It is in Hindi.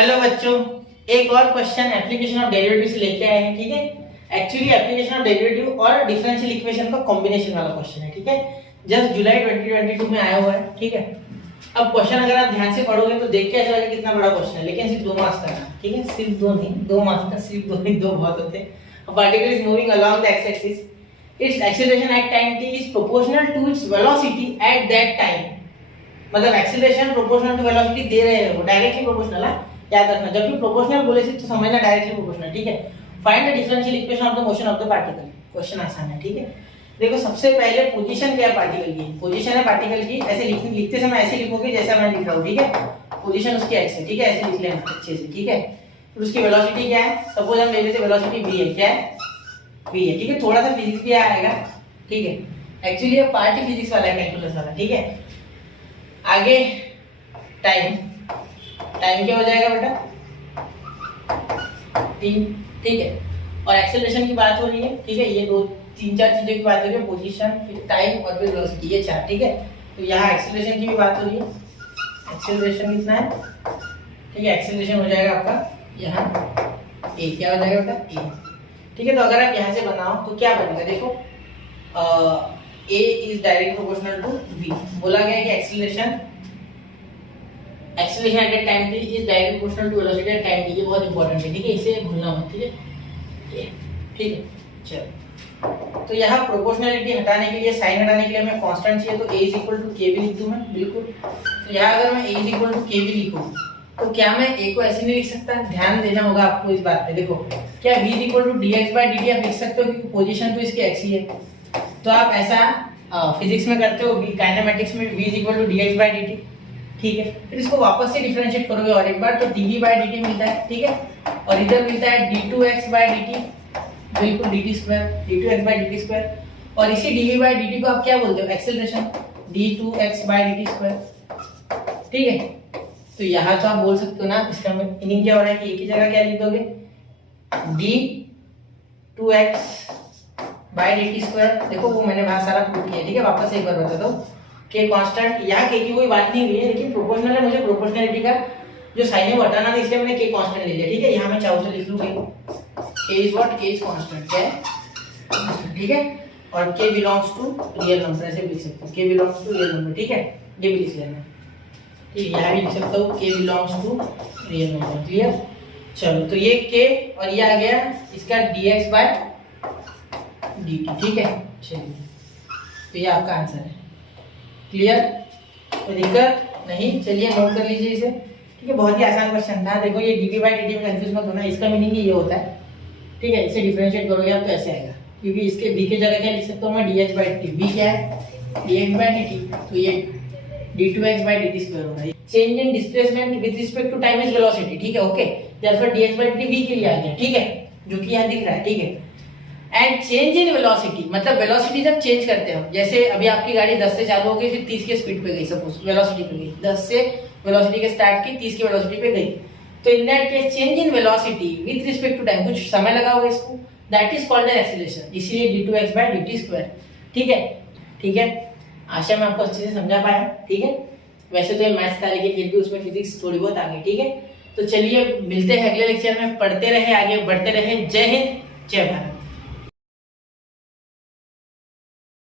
हेलो बच्चों, एक और क्वेश्चन एप्लीकेशन ऑफ डेरिवेटिव से लेके आए हैं। ठीक है, एक्चुअली एप्लीकेशन ऑफ डेरिवेटिव और डिफरेंशियल इक्वेशन का कॉम्बिनेशन वाला क्वेश्चन है। ठीक है, जस्ट जुलाई 2022 में आया हुआ है। ठीक है, अब क्वेश्चन अगर आप ध्यान से पढ़ोगे तो देख के अच्छा लगेगा कितना बड़ा क्वेश्चन है, लेकिन सिर्फ 2 मार्क्स का है। ठीक है, सिर्फ 2 नहीं, 2 मार्क्स का, सिर्फ 2 नहीं, 2 बहुत होते हैं। A particle is moving along the x-axis. Its acceleration at time t is proportional to its velocity at that time. मतलब एक्सीलरेशन प्रोपोर्शनल टू वेलोसिटी दे रहे हैं, वो डायरेक्टली प्रोपोर्शनल है, याद रखना। जब भी प्रोपोर्शनल बोले से तो समझना डायरेक्टली प्रोपोर्शनल। ठीक है, find the differential equation of the motion of the particle. Question आसान है। ठीक है, देखो सबसे पहले पोजीशन क्या है पार्टिकल की, पोजीशन है पार्टिकल की, ऐसे लिखते समय ऐसे लिखोगे जैसा मैं लिख रहा हूं। ठीक है, पोजीशन उसकी x है। ठीक है, ऐसे लिख लेना अच्छे से। ठीक है, फिर उसकी वेलोसिटी क्या है, सपोज हम ले लेते हैं वेलोसिटी v है। क्या है, v है। ठीक है, थोड़ा सा फिजिक्स भी आएगा। ठीक है, एक्चुअली ये पार्ट ही फिजिक्स वाला है, कैलकुलस वाला। ठीक है, आगे टाइम, टाइम क्या हो जाएगा बेटा, t। ठीक है, और एक्सेलरेशन की बात हो रही है। ठीक है, ये 2-3-4 चीजों की बात हो रही है, पोजीशन, फिर टाइम और फिर वेलोसिटी, ये 4। ठीक है, तो यहाँ एक्सेलरेशन की भी बात हो रही है। एक्सेलरेशन कितना है, ठीक है, एक्सेलरेशन हो जाएगा आपका यहाँ a। क्या हो जाएगा बेटा, a। ठीक है, तो अगर आप यहाँ से बनाओ तो क्या बनेगा, देखो a is direct proportional to v। बोला गया है कि acceleration at that time t is direct proportional to velocity at time t। ये बहुत इंपॉर्टेंट है। ठीक है, इसे भूलना मत। ठीक है, ये ठीक है। चलो, तो यहाँ प्रोपोर्शनलिटी हटाने के लिए, साइन हटाने के लिए हमें कांस्टेंट चाहिए, तो a is equal to k भी लिख दूं मैं, बिल्कुल। तो यहाँ अगर मैं a is equal to k भी लिखूं तो क्या मैं a को ऐसे नहीं लिख सकता, ध्यान देना होगा आपको इस बात पे। देखो, क्या v is equal to dx/dt आप लिख सकते हो, क्योंकि पोजीशन तो इसकी x ही है। तो आप ऐसा फिजिक्स में करते हो, काइनेमेटिक्स में v is equal to dx/dt। ठीक है, फिर इसको वापस से डिफरेंशिएट करोगे और एक बार, तो dv/dt मिलता है। ठीक है, और इधर मिलता है d2x/dt, बिल्कुल d2x/dt²। और इसी dv/dt को आप क्या बोलते हो, एक्सेलरेशन, d2x/dt²। ठीक है, तो यहाँ तो आप बोल सकते हो ना, इसका मीनिंग क्या हो रहा है कि एक ही जगह क्या लिख दोगे, d2x/dt²। देखो वो मैंने वहां सारा प्रूफ किया। ठीक है, वापस एक बार बता दो, k कांस्टेंट, यहाँ k की कोई बात नहीं हुई है, लेकिन प्रोपोर्शनल है, मुझे प्रोपोर्शनलिटी का जो साइन है वो हटाना था, इसलिए मैंने k कांस्टेंट ले लिया। ठीक है, यहाँ मैं चाहूँ तो लिख लूँ k is what, k is constant. क्या है, ठीक है, और k belongs to real number, ऐसे भी लिख सकते हो, k belongs to real number. ठीक है, ये भी लिख लेना। ठीक है, यहाँ भी लिख सकता हूँ k belongs to real number. Clear. चलो, तो ये k और ये आ गया इसका dx/dt। ठीक है, चलिए, तो ये आपका आंसर है। क्लियर, तो दिक्कत नहीं, चलिए नोट कर लीजिए इसे। ठीक है, बहुत ही आसान क्वेश्चन था। देखो ये dv/dt में कंफ्यूज मत होना, इसका मीनिंग ये होता है। ठीक है, इसे डिफरेंशिएट करोगे आप तो ऐसे आएगा, क्योंकि इसके v की जगह क्या लिख सकता हूँ मैं, dh/dt। v क्या है, dx/dt, तो ये d2x/dt² होगा। Change in displacement with respect to time is velocity. ठीक है, ओके, देयरफॉर dx/dt v के लिए आ गया। ठीक है, जो कि यहाँ दिख रहा है। ठीक है, एंड चेंज इन वेलोसिटी, मतलब वेलोसिटी जब चेंज करते हो, जैसे अभी आपकी गाड़ी 10 से चालू हो गई, फिर 30 के स्पीड पे गई, सपोज वेलोसिटी पे गई, 10 से वेलोसिटी के स्टार्ट की, 30 की वेलोसिटी पे गई, तो in that case change in velocity with respect to time, कुछ समय लगा होगा इसको, that is called an acceleration, इसीलिए d2x/dt²। ठीक है, ठीक है, आशा मैं आपको अच्छे से समझा पाया। ठीक है, वैसे तो ये मैथ्स था, लेकिन फिर भी उसमें फिजिक्स थोड़ी बहुत आ गई। ठीक है, तो चलिए मिलते हैं अगले लेक्चर में, पढ़ते रहे, आगे बढ़ते रहे। जय हिंद, जय भारत।